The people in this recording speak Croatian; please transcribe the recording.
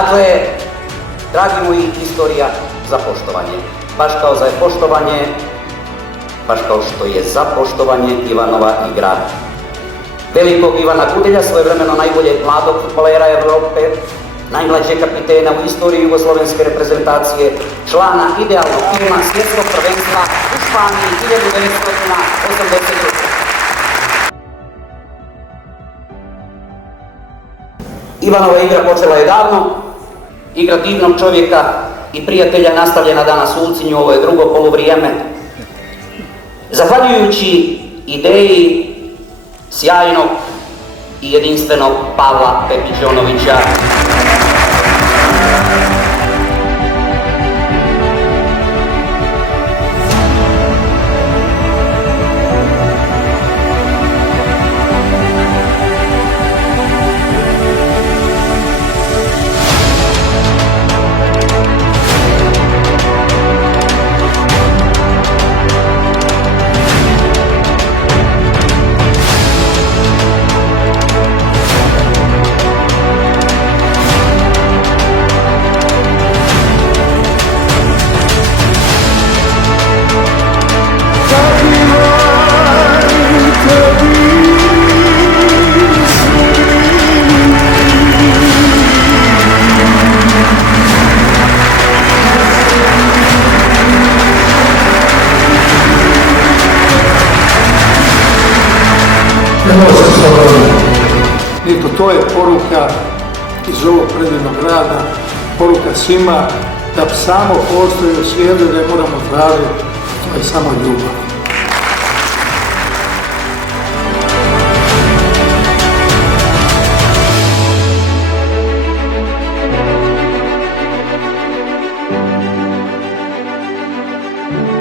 Dakle, dragi moji, istorija za poštovanje. Baš kao za poštovanje, baš kao što je za poštovanje Ivanova igra. Velikog Ivana Gudelja, svojevremeno najboljeg mladog futbolera Evrope, najmlađeg kapitena u istoriji jugoslovenske reprezentacije, člana idealnog tima svjetskog prvenstva u Španiji 1982. Ivanova igra počela je davno, igra divnog čovjeka i prijatelja nastavljena danas u Ulcinju, ovo je drugo poluvrijeme. Zahvaljujući ideji sjajnog i jedinstvenog Pavla Pepićonovića. Eto, to je poruka iz ovog predivnog grada, poruka svima da samo postoji u svijetu, da moramo tražiti, to je samo ljubav. Thank you.